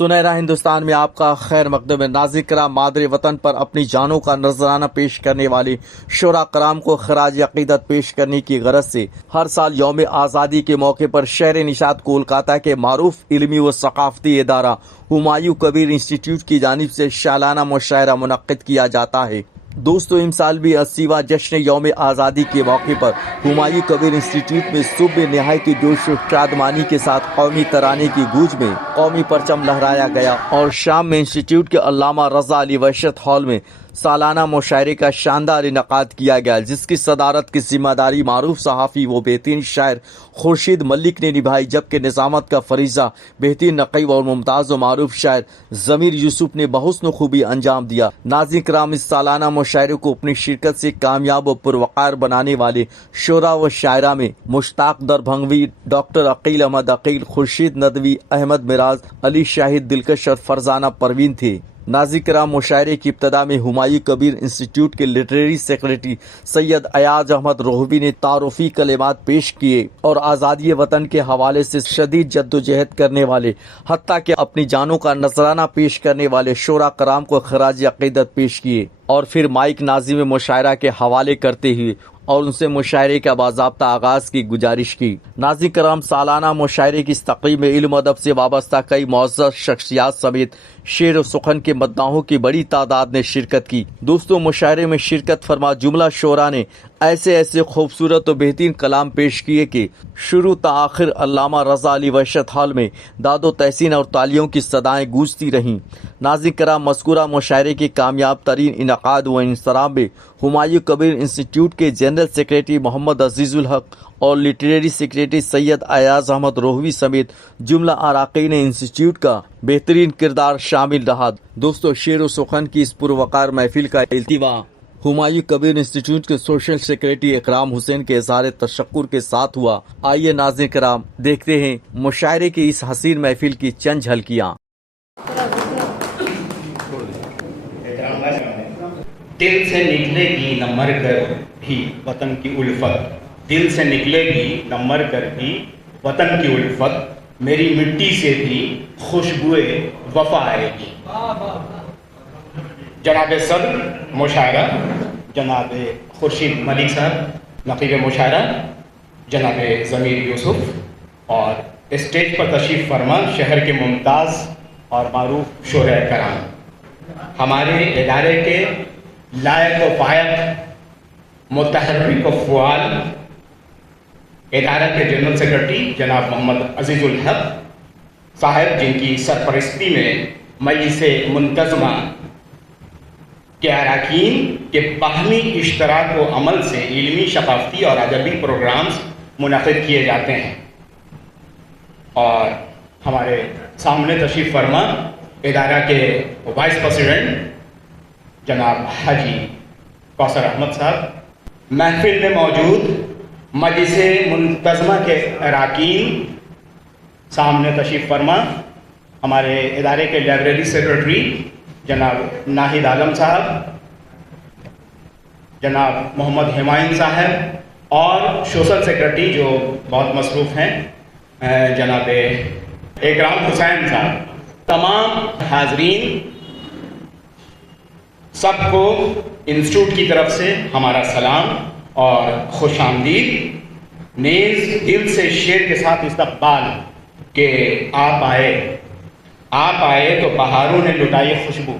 सुनहरा हिंदुस्तान में आपका खैर मकदम है। नाज़िर कराम मादरे वतन पर अपनी जानों का नजराना पेश करने वाले शोरा कराम को खराज अकीदत पेश करने की गरज से हर साल यौम आज़ादी के मौके पर शहर निशात कोलकाता के मारूफ इल्मी व सकाफती इदारा हुमायूं कबीर इंस्टीट्यूट की जानिब से सालाना मुशायरा मुनक्किद किया जाता है। दोस्तों, इस साल भी 80वां जश्न यौम आज़ादी के मौके पर हुमायूं कबीर इंस्टीट्यूट में सुबह निहायती जोश व शादमानी के साथ कौमी तराने की गूंज में कौमी परचम लहराया गया और शाम में इंस्टीट्यूट के अल्लामा रज़ा अली वहशत हॉल में सालाना मुशायरे का शानदार इनकाद किया गया, जिसकी सदारत की जिम्मेदारी मारूफ सहाफ़ी व बेहतरीन शायर खुर्शीद मलिक ने निभाई, जबकि निज़ामत का फरीज़ा बेहतरीन नक़ीब और मुमताज़ व मारूफ शायर ज़मीर यूसुफ ने बहुस्न खूबी अंजाम दिया। नाज़िर कराम इस सालाना मुशायरे को अपनी शिरकत से कामयाब व पुरवकार बनाने वाले शोरा व शायरा में मुश्ताक दरभंगवी, डॉक्टर अकील अहमद अकील, खुर्शीद नदवी, अहमद मिराज, अली शाहिद दिलकश और फरजाना परवीन थे। नाज़िर कराम मुशायरे की इब्तदा में हुमायूं कबीर इंस्टीट्यूट के लिटरेरी सेक्रेटरी सैयद अयाज अहमद रोहवी ने तारुफी कलिमात पेश किए और आज़ादी वतन के हवाले से शदीद जद्दोजहद करने वाले हत्ता के अपनी जानों का नजराना पेश करने वाले शोरा कराम को खराज अकीदत पेश किए और फिर माइक नाज़िम मुशायरा के हवाले करते हुए और उनसे मुशायरे का बाज़ाब्ता आगाज की गुजारिश की। नाज़िर कराम सालाना मुशायरे की इस तक़रीब में इल्म अदब से वाबस्ता कई मुअज़्ज़ज़ शख्सियात समेत शेर व सुखन के मद्दाहों की बड़ी तादाद ने शिरकत की। दोस्तों, मुशायरे में शिरकत फरमा जुमला शोरा ने ऐसे खूबसूरत और बेहतरीन कलाम पेश किए कि शुरू ता आखिर अल्लामा रज़ा अली वहशत हॉल में दादो तहसीन और तालियों की सदाएं गूंजती रहीं। नाज़िर कराम मज़कूरा मुशायरे के कामयाब तरीन इनकाद व इंसराम में हुमायूं कबीर इंस्टीट्यूट के जनरल सेक्रेटरी मोहम्मद अजीज़ुल हक और लिटरेरी सेक्रेटरी सैयद अयाज अहमद रोहवी समेत जुमला अराकीन इंस्टीट्यूट का बेहतरीन किरदार शामिल रहा। दोस्तों, शेर व सुखन की इस पुरवकार महफिल का इल्तिवा हुमायूं कबीर इंस्टीट्यूट के सोशल सेक्रेटरी इकराम हुसैन के इज़हार तशक्कुर के साथ हुआ। आइए नाज़िर कराम देखते हैं मुशायरे की इस हसीन महफिल की चंद झलकियाँ। दिल से निकलेगी न मर कर भी वतन की उल्फत, दिल से निकलेगी न मर कर भी वतन की उल्फत, मेरी मिट्टी से भी खुशबुए वफा आएगी। जनाब सदर मुशायरा जनाब खुर्शीद मलिक साहब, नक़ीब मुशायरा जनाब ज़मीर यूसुफ और स्टेज पर तशरीफ़ फरमा शहर के मुमताज़ और मारूफ शोरा कराम, हमारे इदारे के लायक व फायक मुतहर्रिक व फ़ुआल इदारा के जनरल सेक्रेटरी जनाब मोहम्मद अजीज़ुल हक साहब, जिनकी सरपरस्ती में मजलिस मुंतज़मा के अरकान के बाहमी इश्तराक व अमल से इल्मी, सकाफ़ती और अदबी प्रोग्राम्स मुनक़िद किए जाते हैं। और हमारे सामने तशरीफ़ फरमा इदारा के वाइस प्रेसिडेंट जनाब हाजी कौसर अहमद साहब, महफिल में मौजूद मजलिस मुंतज़मा के अरकान, सामने तशरीफ़ फरमा हमारे इदारे के लाइब्रेरी सेक्रेटरी जनाब नाहिद आलम साहब, जनाब मोहम्मद हुमायूं साहब और सोशल सेक्रेटरी जो बहुत मसरूफ़ हैं जनाब इकराम हुसैन साहब, तमाम हाजरीन सबको इंस्टीट्यूट की तरफ से हमारा सलाम और खुशामदीद। नेज़ दिल से शेर के साथ इस्तकबाल के आप आए तो बहारों ने लुटाई खुशबू,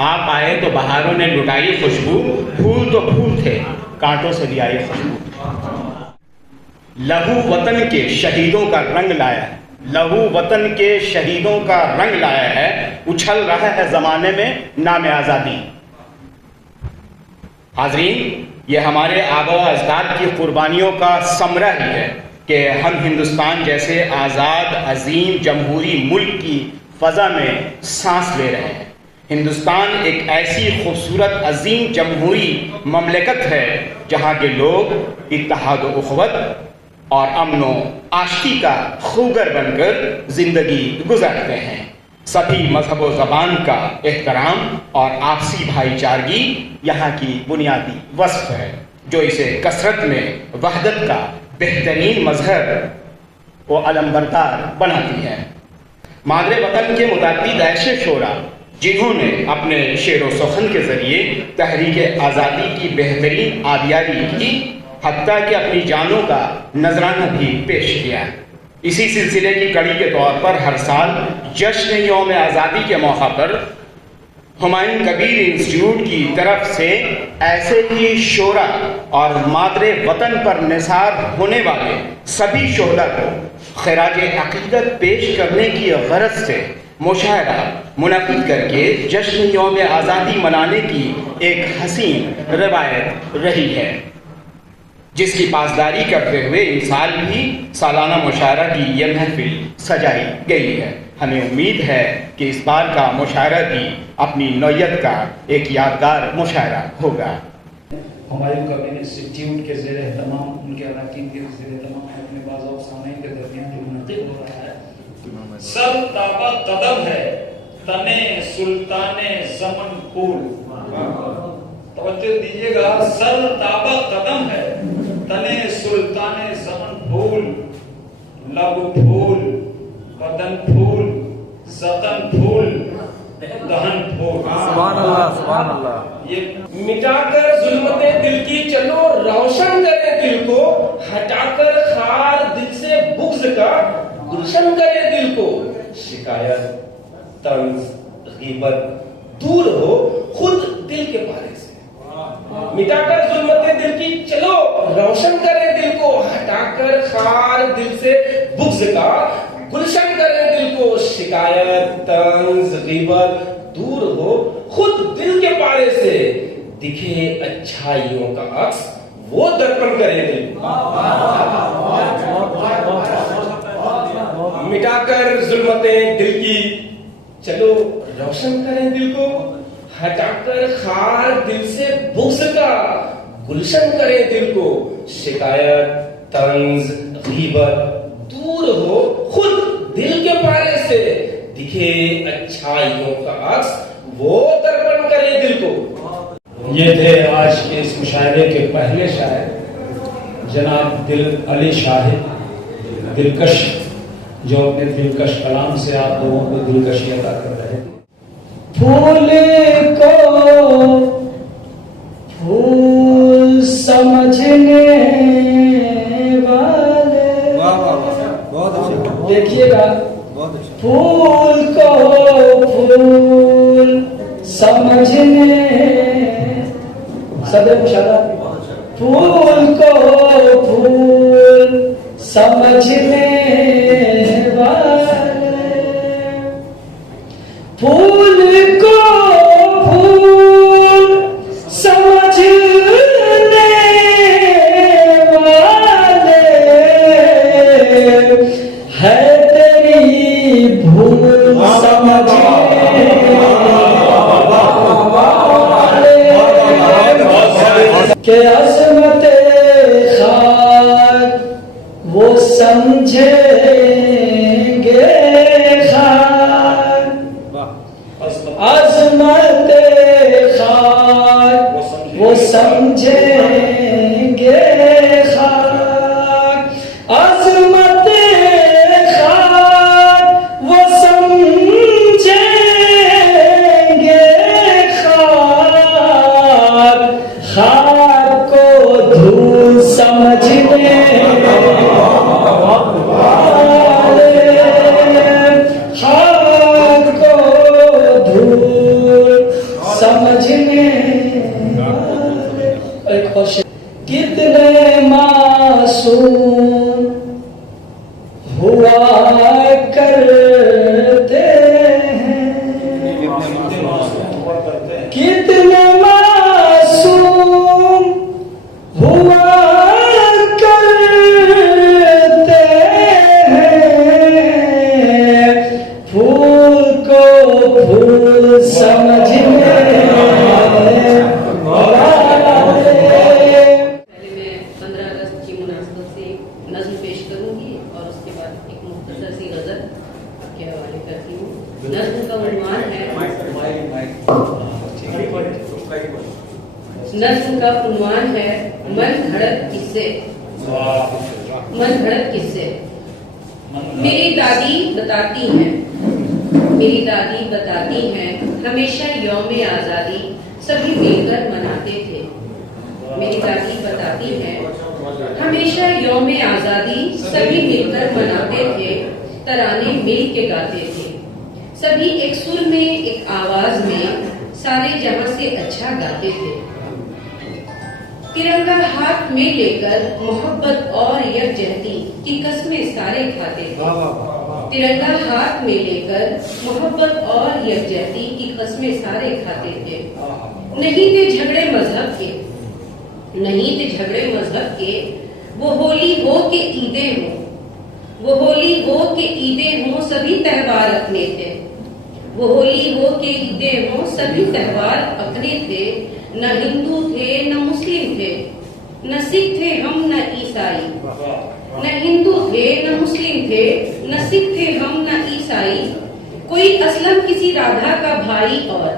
आप आए तो बहारों ने लुटाई खुशबू, फूल तो फूल थे कांटों से लिया ये खुशबू। लहू वतन के शहीदों का रंग लाया है, लहू वतन के शहीदों का रंग लाया है, उछल रहा है ज़माने में नाम आज़ादी। हाज़रीन, ये हमारे आबा अजदाद की कुर्बानियों का समरा ही है कि हम हिंदुस्तान जैसे आज़ाद अजीम जमहूरी मुल्क की फ़ज़ा में सांस ले रहे हैं। हिंदुस्तान एक ऐसी खूबसूरत अजीम जमहूरी ममलकत है जहाँ के लोग इत्तेहाद व उख़्वत और अमन व आशिकी का खूगर बनकर ज़िंदगी गुजारते हैं। सभी मज़हब व ज़बान का एहतराम और आपसी भाईचारगी यहाँ की बुनियादी वस्फ़ है, जो इसे कसरत में वहदत का बेहतरीन मज़हर व अलमबरदार बनाती है। मादरे वतन के मुतअद्दिद ऐसे शोरा जिन्होंने अपने शेर व सुखन के ज़रिए तहरीक आज़ादी की बेहतरीन आबियारी की, हत्ता कि अपनी जानों का नजराना भी पेश किया। इसी सिलसिले की कड़ी के तौर पर हर साल जश्न यौम आज़ादी के मौका पर हुमायूं कबीर इंस्टीट्यूट की तरफ से ऐसे ही शोरा और मादरे वतन पर निसार होने वाले सभी शोहदा को खिराज अकीदत पेश करने की गरज से मुशायरा मुनक़िद करके जश्न यौम आज़ादी मनाने की एक हसीन रवायत रही है, जिसकी पासदारी करते हुए इस साल भी सालाना मुशायरा की यह महफिल सजाई गई है। हमें उम्मीद है कि इस बार का मुशायरा भी अपनी नौयत का एक यादगार मुशायरा होगा। हुमायूं कबीर इंस्टीट्यूट के ज़ेर एहतमाम, उनके अरकान के ज़ेर एहतमाम अपने बाज़ सामईन के दरमियान जो मुनक़िद हो रहा है, सर ताबा कदम है तने सुल्ताने ज़मन फूल। तवज्जो दीजिएगा, सर ताबा कदम है तने सुल्ताने ज़मन फूल, लब फूल, बदन फूल, ज़तन फूल, दहन फूल। सुभान अल्लाह, सुभान अल्लाह। ये मिटाकर जुल्मते दिल की चलो, रोशन करे दिल को, हटाकर खार दिल से बुग़्ज़ का गुलशन करे दिल को। शिकायत, तंज, गीबत दूर हो खुद दिल के पारे से। मिटाकर जुल्मते दिल की चलो, रोशन करे दिल को, हटाकर खार दिल से बुग़्ज़ का गुलशन करे दिल को। शिकायत, तंज, गीबत दूर हो खुद दिल के पारे से, दिखे अच्छाइयों का अक्स वो दर्पण करे दिल को। मिटाकर जुल्मते दिल की चलो, रोशन करें दिल को, हटाकर खार दिल से बुग़्ज़ का गुलशन करें दिल को। शिकायत, तंज, गीबत दूर हो खुद दिल के पारे से, दिखे अच्छाइयों का अक्स वो दर्पण करे दिल को। ये थे आज के इस मुशायरे के पहले शायर जनाब अली शाहिद दिलकश, जो अपने दिलकश कलाम से आप लोगों को दिलकशी अता कर रहे हैं। फूल को फूल समझने वाले, देखिएगा, फूल को फूल समझने, सदैव मुशायरा, फूल को फूल समझने वाले, फूल को फूल समझने वाले, है तेरी भूल समझने वाले, के अज़मते खाक वो समझेंगे खाक, अज़मत खाक वो समझेंगे खाक, अज़मत खाक वो समझेंगे खाक, खाक को धूल समझने कितने मासूम हुआ करते हैं, कितने मासूम हुआ करते हैं, फूल को फूल समझने नज़्म का उन्वान है मन घड़त किस्से। मन घड़त किस्से। मेरी दादी बताती हैं मेरी दादी बताती हैं हमेशा यौम आजादी सभी मिलकर मनाते थे। मेरी दादी बताती हैं हमेशा यौम आजादी सभी मिलकर मनाते थे, तराने मिल के गाते थे, सभी एक सुर में एक आवाज में सारे जहां से अच्छा गाते थे। तिरंगा हाथ में लेकर मोहब्बत और यकजहती की कस्में सारे खाते थे। तिरंगा हाथ में लेकर मोहब्बत और यकजहती की कस्में सारे खाते थे। नहीं थे झगड़े मजहब के, नहीं थे झगड़े मजहब के, वो होली हो के ईदें हो, वो होली हो के ईदें हो, सभी त्योहार अपने थे। वो होली हो के ईदें हो, सभी त्योहार अपने थे। न हिंदू थे न मुस्लिम थे, न सिख थे हम न ईसाई। न हिंदू थे न मुस्लिम थे, न सिख थे हम न ईसाई। कोई असलम किसी राधा का भाई और,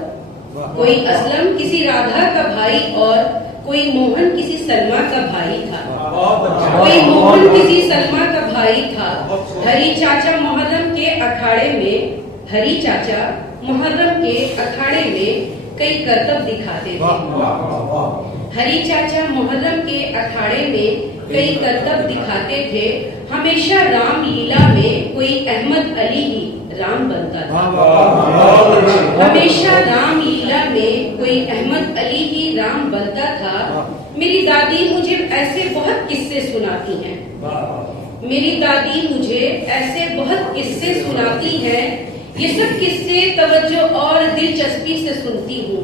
कोई असलम किसी राधा का भाई और, कोई मोहन किसी सलमा का भाई था। कोई मोहन किसी सलमा का भाई था। हरी चाचा मोहर्रम के अखाड़े में, हरी चाचा मोहर्रम के अखाड़े में कई करतब दिखाते थे। हरी चाचा मोहर्रम के अखाड़े में कई करतब दिखाते थे। हमेशा राम लीला में कोई अहमद अली ही राम बनता था। हमेशा राम लीला में कोई अहमद अली ही राम बनता था। मेरी दादी मुझे ऐसे बहुत किस्से सुनाती हैं। मेरी दादी मुझे ऐसे बहुत किस्से सुनाती हैं। ये सब किस्से तवज्जो और दिलचस्पी से सुनती हूँ।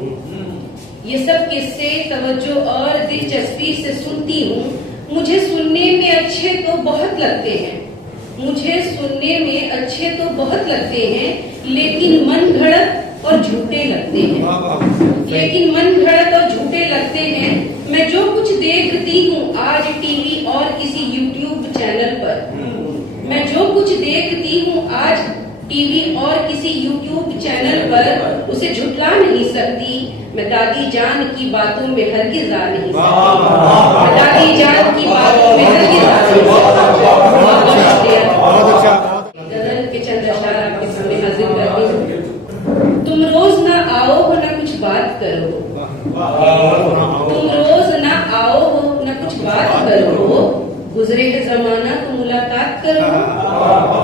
ये सब किस्से तवज्जो और दिलचस्पी से सुनती हूँ। मुझे सुनने में अच्छे तो बहुत लगते हैं, मुझे सुनने में अच्छे तो बहुत लगते हैं, लेकिन मन घड़त और झूठे लगते हैं। लेकिन मन घड़त और झूठे लगते हैं। मैं जो कुछ देखती हूँ आज टीवी और किसी यूट्यूब चैनल पर, मैं जो कुछ देखती हूँ आज टीवी और किसी यूट्यूब चैनल पर, उसे झुठला नहीं सकती। मैं दादी जान की बातों में हरगिज आ नहीं सकती। मैं दादी जान की बातों में हरगिज आ नहीं सकती। गजल के चंद अशआर आपके सामने हाजिर करती हूँ। तुम रोज ना आओ हो ना कुछ बात करो, तुम रोज ना आओ हो ना कुछ बात करो, गुजरे है जमाना तो मुलाकात करो,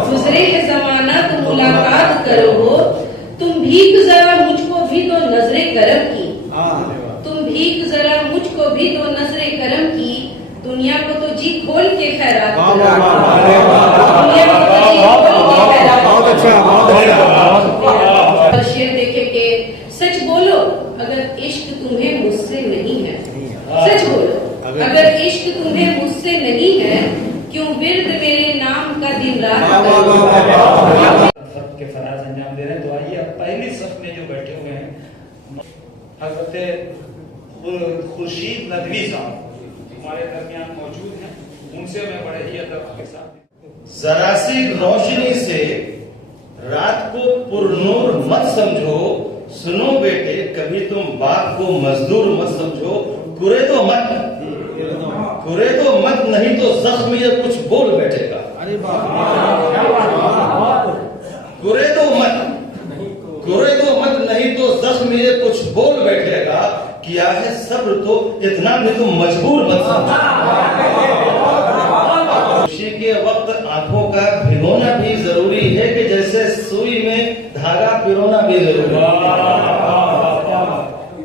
गुजरे है जमाना तो मुलाकात करो। तुम भीख जरा मुझको भी तो नजरे करम की, तुम भीख जरा मुझको भी तो नजरे करम की। दुनिया को तो जी खोल के खैरात करो, दुनिया को तो जी खोल के खैरात करो। शेर देखे के सच बोलो अगर इश्क तुम्हें मुझसे नहीं है, सच बोलो अगर इश्क तुम्हें मुझसे नहीं है, क्यों विर्द मेरे नाम का दिन रात के फराज अंजाम दे रहे हैं। तो आइए अब पहली सफ में जो बैठे हुए हैं, हज़रत खुर्शीद नदवी साहब हमारे दरमियान मौजूद हैं। उनसे मैं बड़े ही अदब के साथ, जरा सी रोशनी से रात को पुरनूर मत समझो, सुनो बेटे कभी तुम बाप को मजदूर मत समझो। कुरे तो मत, कुरे तो मत, नहीं तो जख्म ये कुछ बोल बैठेगा। कुरे तो मत, कुरे तो मत, नहीं तो जख्म ये कुछ बोल बैठेगा। किया है सब्र तो इतना भी तुम मजबूर मत समझो। खुशी के वक्त आंखों का भिगोना भी जरूरी है कि जैसे सुई में धागा पिरोना भी जरूरी है।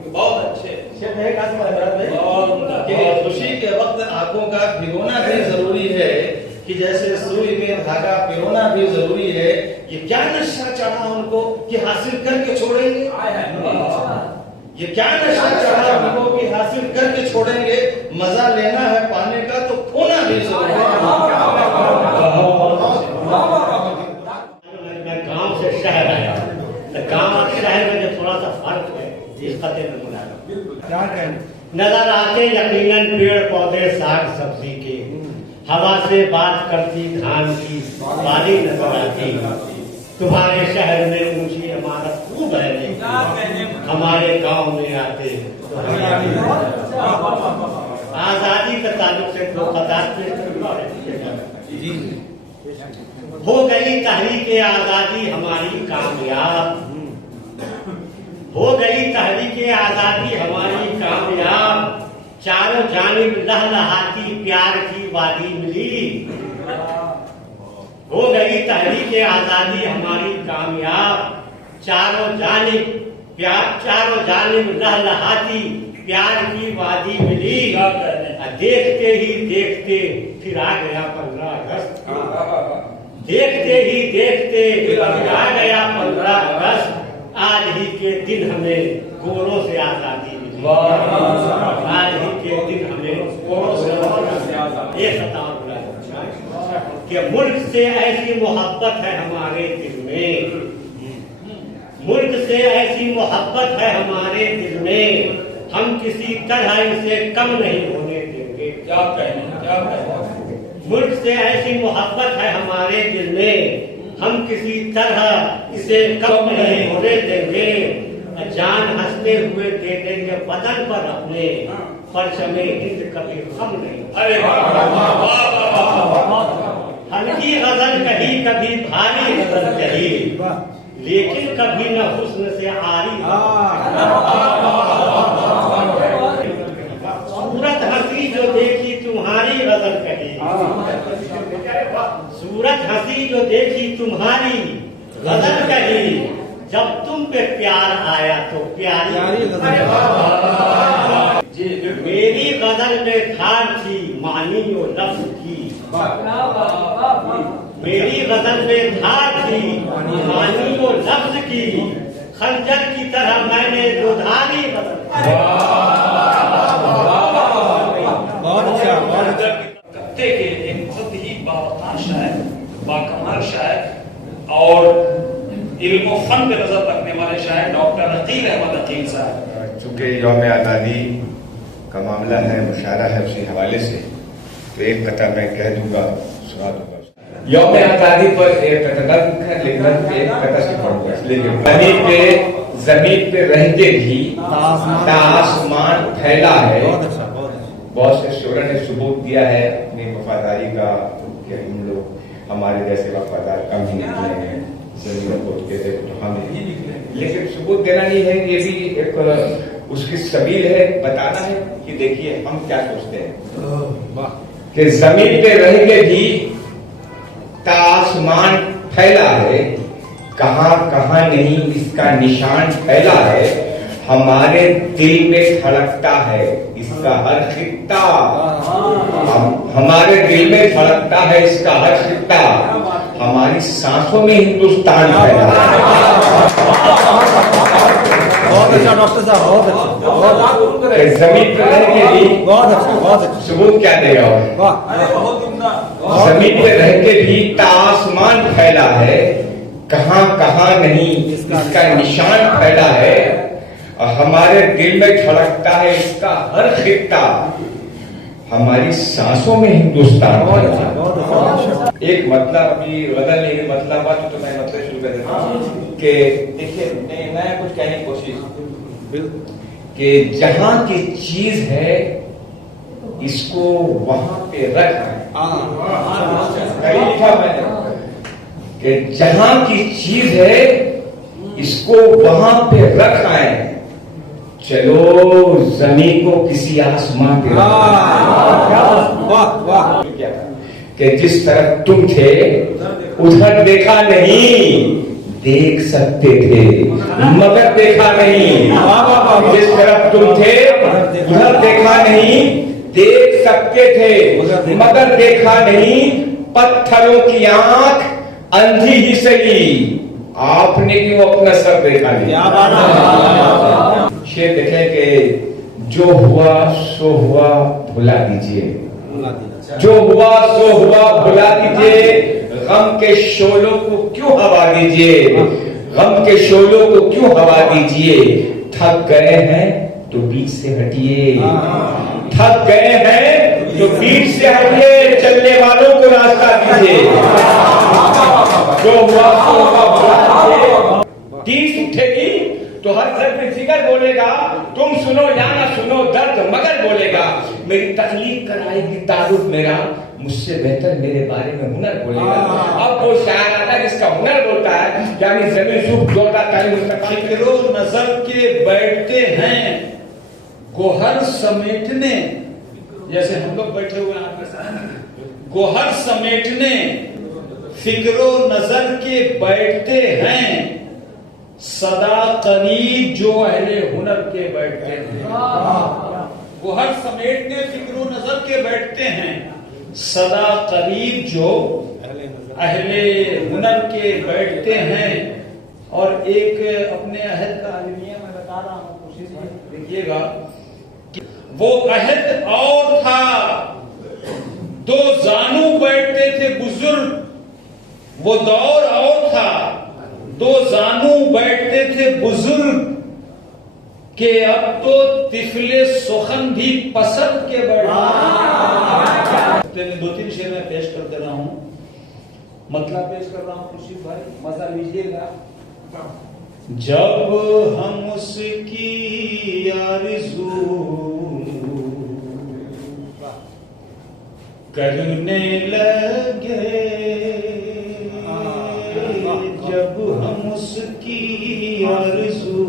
बहुत अच्छे खुशी के वक्त आंखों का भिगोना भी जरूरी है कि जैसे सुई में धागा पिरोना भी जरूरी है। ये क्या नशा चढ़ा उनको कि हासिल करके छोड़ेंगे, ये क्या नशा चढ़ा उनको कि हासिल करके छोड़ेंगे। मजा लेना है पाने का तो खोना भी जरूरी है। मैं गांव से शहर आया, तो गांव और शहर में जो थोड़ा सा फर्क है इस खते में मुलाकात नजर आते यकीनन पेड़ पौधे साग सब्जी के, हवा से बात करती धान की बाली नजर आती। तुम्हारे शहर में ऊंची इमारत खूब है, हमारे गांव में आते तो आजादी का ताल्लुक से दो कतार हो गई तहरीक आजादी हमारी कामयाब, हो गई तहरीक आजादी हमारी कामयाब, चारों जानिब लहलहाती प्यार की वादी मिली। हो गई तहरीक आजादी हमारी कामयाब, चारों जानिब लहलहाती प्यार की वादी मिली। देखते ही देखते फिर आ गया 15 अगस्त, देखते ही देखते फिर आ गया 15 अगस्त। आज ही के दिन हमें गोरों से आजादी मिली, आज ही के दिन हमें गोरों से आजादी। ये कि मुल्क से ऐसी मोहब्बत है हमारे दिल में, मुल्क से ऐसी मोहब्बत है हमारे दिल में, हम किसी तरह इसे कम नहीं होने देंगे। क्या कहने, मुल्क से ऐसी मोहब्बत है हमारे दिल में, हम किसी तरह इसे कम नहीं होने देंगे। जान हंसते हुए दे देंगे वतन पर अपने, परचमे हिंद कभी कम नहीं। अरे हल्की गजल कही कभी भारी गजल कही, लेकिन कभी न हुस्न से आरी। सूरत हंसी जो देखी तुम्हारी गजल कही, सूरत हंसी जो देखी तुम्हारी गजल कही, जब तुम पे प्यार आया तो प्यारी। मेरी गजल में धार थी मानी जो लफ्ज की, मेरी गजल में धार थी मानी जो लफ्ज की, खंजर की तरह मैंने दुधारी गजल। कत्ते के एक बहुत ही बावकार शायर, बाकमाल शायर और इल्म और फन पे नजर रखने वाले शायर डॉक्टर अकील अहमद अकील साहब। चूंकि यौम आज़ादी का मामला है, मुशायरा है, उसी हवाले से तो एक कथा मैं कह दूंगा, सुना दूंगा। यौम आज़ादी पर एक लेखक एक कथा से पढ़ूंगा। जमीन पे रहते भी आसमान फैला है। बहुत से शोरा ने सबूत दिया है अपनी वफादारी का कि हम लोग हमारे जैसे वफादार कम ही निकले हैं जमीन को कहते तो हम, लेकिन सबूत देना नहीं है, ये भी एक उसकी सबील है, बताना है कि देखिए हम क्या सोचते हैं कि जमीन पे रह के भी आसमान फैला है, कहां कहां नहीं इसका निशान फैला है, हमारे दिल में धड़कता है इसका हर खित्ता, हमारे दिल में धड़कता है इसका हर खित्ता, हमारी सांसों में हिंदुस्तान फैला है। बहुत अच्छा डॉक्टर साहब, बहुत अच्छा। जमीन पर रह के भी बहुत अच्छा सबूत क्या देगा? जमीन पे रह के भी आसमान फैला है, कहां कहां नहीं इसका निशान फैला है, और हमारे दिल में धड़कता है इसका हर खित्ता, हमारी सांसों में हिंदुस्तान। एक मतलब अभी बदल नहीं, मतलब बात तो मैं मतलब शुरू कर देता हूँ कि देखिए मैं कुछ कहने की कोशिश कि जहां की चीज है इसको वहां पे रख, लिखा मैंने कि जहां की चीज है इसको वहां पे रख आए, चलो जमीन को किसी आसमान पे कि जिस तरफ तुम थे उधर देखा नहीं, देख सकते थे मगर देखा नहीं, जिस तरफ तुम थे उधर देखा नहीं, देख सकते थे मगर देखा नहीं, पत्थरों की आंख अंधी ही सही, आपने क्यों अपना सर देखा नहीं। शेर देखें कि जो हुआ सो हुआ भुला दीजिए, जो हुआ सो हुआ भुला दीजिए, गम के शोलों को क्यों हवा दीजिए, गम के शोलों को क्यों हवा दीजिए, थक गए हैं तो बीच से हटिए, थक गए हैं तो बीच से हटिए, चलने वालों को रास्ता दीजिए, जो हुआ सो हुआ भुला दीजिए। तीस उठेगी तो हर घर में जिगर बोलेगा, तुम सुनो या ना सुनो दर्द मगर बोलेगा, मेरी तकलीफ कराएगी तारुफ मेरा, मुझसे बेहतर मेरे बारे में हुनर बोलेगा। अब वो शायर आता है जिसका हुनर बोलता है, यानी जमीन सूख जोड़ता है। फिक्रो नजर के बैठते हैं गोहर समेटने, जैसे हम लोग बैठे हुए हैं आपके साथ, गोहर समेटने फिक्रो नजर के बैठते हैं सदा करीब जो अहले हुनर के बैठते हैं। गोहर समेटने फिक्रो नजर के बैठते हैं सदा करीब जो अहले हुनर के बैठते हैं। और एक अपने अहद का अलमिया मैं बता रहा हूं, कोशिश देखिएगा। वो अहद और था, दो जानू बैठते थे बुजुर्ग, वो दौर और था, दो जानू बैठते थे बुजुर्ग के अब तो तिफले सुखन भी पसंद के बैठे। दो तीन शेर मैं पेश कर दे रहा हूं, मतलब पेश कर रहा हूं, खुशी भाई मजा लीजिएगा। जब हम उसकी आरज़ू करने लगे, जब हम उसकी आरज़ू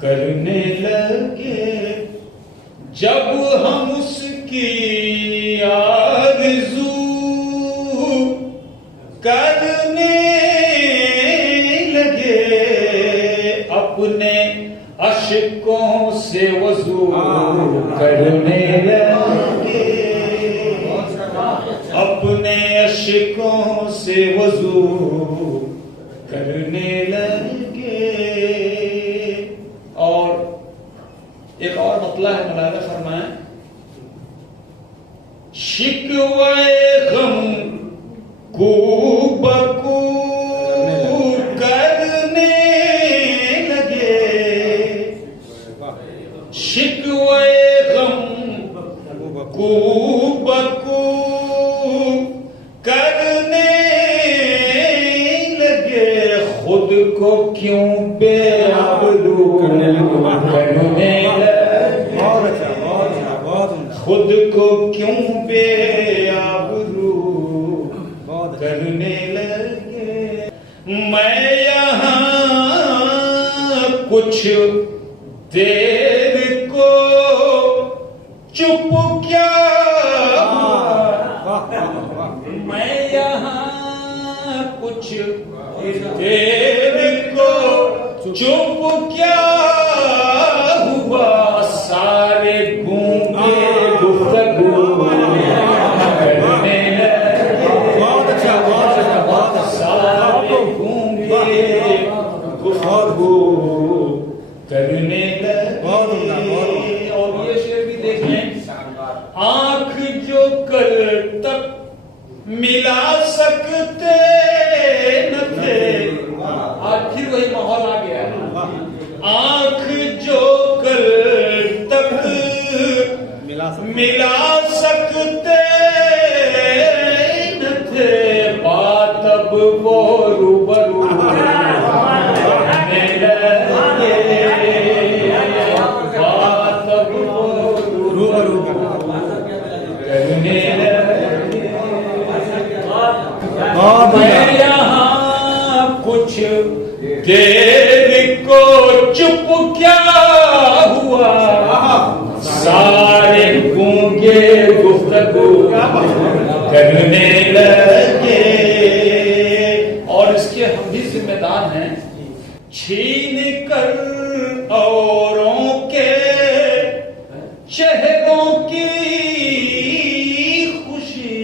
करने लगे, जब हम उसकी आरज़ू करने लगे, अपने अश्कों से वज़ू करने लगे, अपने अश्कों से वज़ू करने लगे। और एक और मतला है, मुलाज़ा फरमाएं। शिकवे गम को बकू करने लगे, शिकवे गम को बकू करने लगे, खुद को क्यों बेआबरू करने लगे, खुद को क्यों बेआबरू करने लगे। मैं यहाँ कुछ देर को चुप क्या, मैं यहाँ कुछ देर को चुप क्या हुआ, सारे गूंगे गुफ्तगू करने लगे, सारे गूंगे गुफ्तगू करने लगे। और ये शेर भी देख लें। आंख जो कल तक मिला सकते न थे, आज फिर वही माहौल आ गया। आंख जो कल तक मिला सकते न थे, बात अब वो रूबरू करने लगे, बात अब वो रूबरू करने लगे। मैं यहाँ कुछ देर को चुप क्या हुआ, सारे गूंगे गुफ्तगू करने लगे। और इसके हम भी जिम्मेदार हैं। छीन कर औरों के चेहरों की खुशी,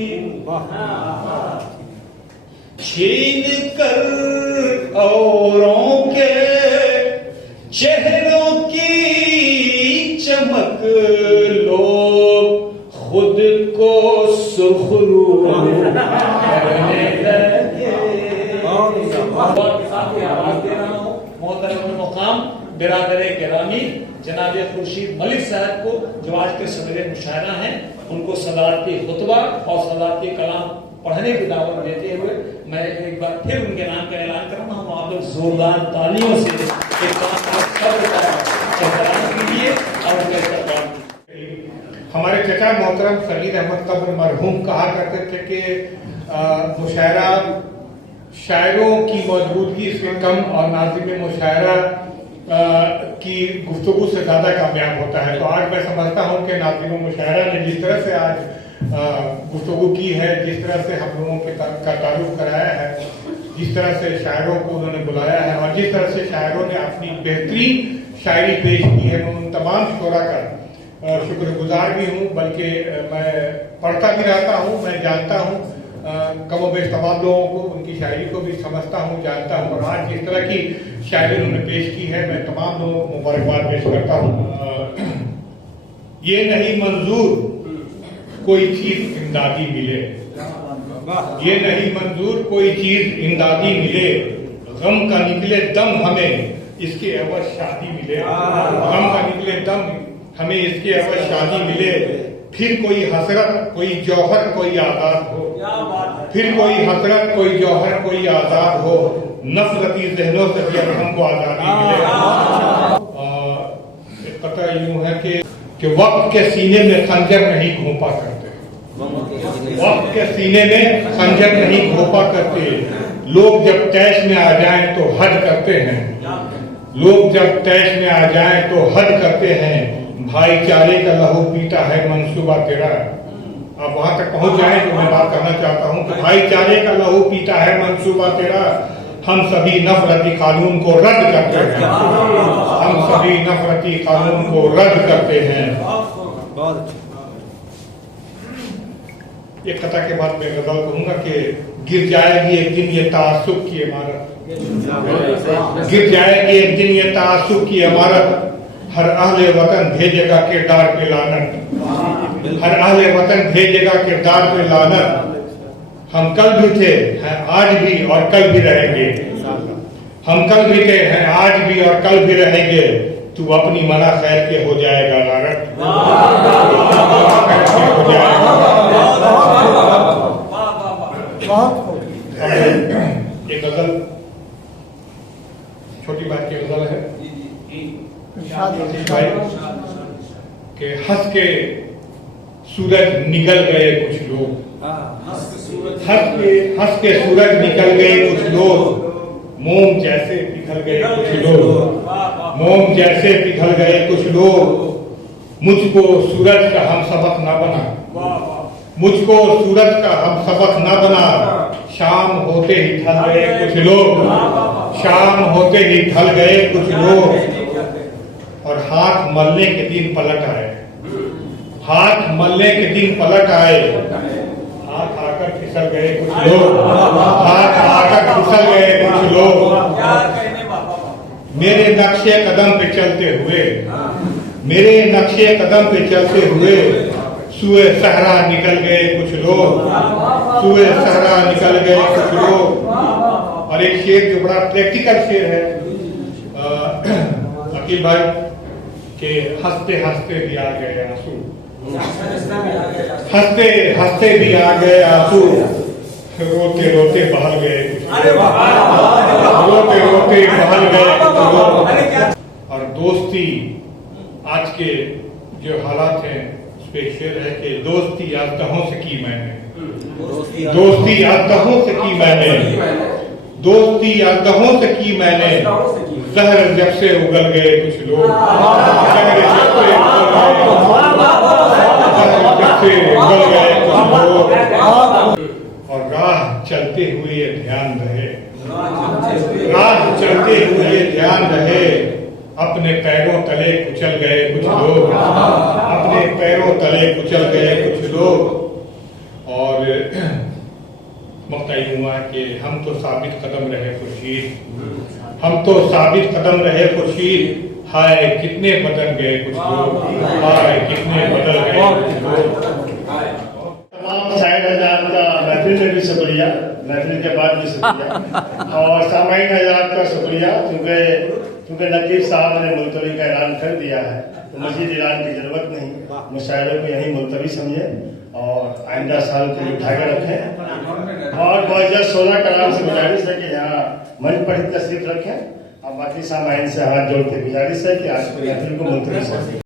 छीन कर औरों के चेहरों की चमक, लोग खुद को सुखरू करने लगे। आवाज दे रहा हूँ मोहतरम मुकाम बिरादर गिरामी जनाब खुर्शीद मलिक साहब को, जो आज के सदर मुशायरा हैं, उनको सदारती खुतबा और सदारती कलाम पढ़ने की दावत देते हुए मैं एक बार फिर उनके नाम का ऐलान कर रहा हूँ। आप लोग जोरदार तालियों से हमारे चचा मोहतरम सलील अहमद कब्र मरहूम कहा करते थे कि मुशायरा शायरों की मौजूदगी से कम और नाज़िम मुशायरा की गुफ्तगू से ज़्यादा कामयाब होता है। तो आज मैं समझता हूँ कि नाज़िम मुशायरा ने जिस तरह से आज गुफ्तगू की है, जिस तरह से हम लोगों के का तारुफ कराया है, जिस तरह से शायरों को उन्होंने बुलाया है और जिस तरह से शायरों ने अपनी बेहतरीन शायरी पेश की है, मैं उन तमाम शोरा का शुक्रगुजार भी हूँ। बल्कि मैं पढ़ता भी रहता हूँ, मैं जानता हूँ कम बेश तमाम लोगों को, उनकी शायरी को भी समझता हूँ, जानता हूँ। और आज जिस तरह की शायरी उन्होंने पेश की है, मैं तमाम लोगों को मुबारकबाद पेश करता हूँ। ये नहीं मंजूर कोई चीज इमदादी मिले, ये नहीं मंजूर कोई चीज इमदादी मिले, गम का निकले दम हमें इसके एवज शादी मिले, गम का निकले दम हमें इसके एवज शादी मिले। फिर कोई हसरत कोई जौहर कोई आजाद हो, फिर कोई हसरत कोई जौहर कोई आजाद हो, नफरती जहनों से भी हमको आजादी मिले। एक कथा यूं है कि वक्त के सीने में खंजर नहीं घोंपा करते, वक्त के सीने में खंजर नहीं घोंपा करते। लोग जब तैश में आ जाएं तो हद करते हैं, लोग जब तैश में आ जाएं तो हद करते हैं। भाईचारे का लहू पीता है मंसूबा तेरा। आप वहां तक पहुंच जाएं तो मैं बात करना चाहता हूं कि भाईचारे का लहू पीता है मंसूबा तेरा। हम सभी नफरती कानून को रद्द करते हैं, हम सभी नफरती कानून को रद्द करते हैं। एक कथा के बाद मैं गजल कहूंगा कि गिर जाएगी एक दिन ये तासुब की इमारत, गिर जाएगी एक दिन ये तासुब की इमारत। हर अहले वतन भेजेगा किरदार पे लानत, हर अहले वतन भेजेगा किरदार पे लानत। हम कल भी थे, हैं आज भी और कल भी रहेंगे, हम कल भी थे, हैं आज भी और कल भी रहेंगे। तू अपनी मना खैर के हो जाएगा गारत, हो जाएगा। एक गजल, छोटी बात की गजल है कि हंस के सूरज निकल गए कुछ लोग, हंस के सूरज निकल गए कुछ लोग, मोम जैसे पिघल गए कुछ लोग, मोम जैसे पिघल गए कुछ लोग। मुझको सूरज का हम सबक ना बना, मुझको सूरज का हम सबक ना बना। शाम होते ही ढल गए कुछ लोग, शाम होते ही ढल गए कुछ लोग। और हाथ मलने के दिन पलट आए, हाथ मलने के दिन पलट आए। हाथ आकर फिसल गए कुछ लोग, हाथ आकर फिसल गए कुछ लोग। मेरे नक्शे कदम पे चलते हुए, मेरे नक्शे कदम पे चलते हुए सुए सहरा निकल गए कुछ लोग, सुए सहरा निकल गए कुछ लोग। और एक शेर जो बड़ा प्रैक्टिकल शेर है अकील भाई के हंसते हंसते भी आ गए आंसू, हंसते हंसते भी आ गए आंसू। रोते रोते बहल गए कुछ लोग, रोते रोते बहल गए कुछ लोग। और दोस्ती आज के जो हालात हैं उस पे शेर है कि दोस्ती अजदहों से की मैंने, दोस्ती अजदहों से की मैंने, दोस्ती अजदहों से की मैंने। जहर जब से उगल गए कुछ लोग, जहर जब से उगल गए कुछ लोग। और राह चलते हुए ध्यान रहे, राह चलते हुए ध्यान रहे। अपने पैरों तले कुचल गए कुछ लोग, अपने पैरों तले कुचल गए कुछ लोग। और मौका यूं हुआ कि हम तो साबित कदम रहे खुर्शीद, हम तो साबित कदम रहे खुर्शीद। हाय कितने बदल गए कुछ लोग, हाय कितने बदल गए कुछ लोग। तमाम शायर हजरात का महफिल में भी शुक्रिया, महफिल के बाद भी शुक्रिया और सामाइन हजरात का शुक्रिया। क्योंकि नकीब साहब ने मुलतवी का ऐलान कर दिया है तो मजीद ऐलान की जरूरत नहीं, मुशायरे को यही मुलतवी समझे और आइंदा साल के लिए उठाकर रखें। और 2016 का नाम से गुजारिश है कि यहाँ मंच पर ही तशरीफ रखें। और बाकी सामाइन से हाथ जोड़ के गुजारिश है कि आज को महफिल को मुलतवी समझें।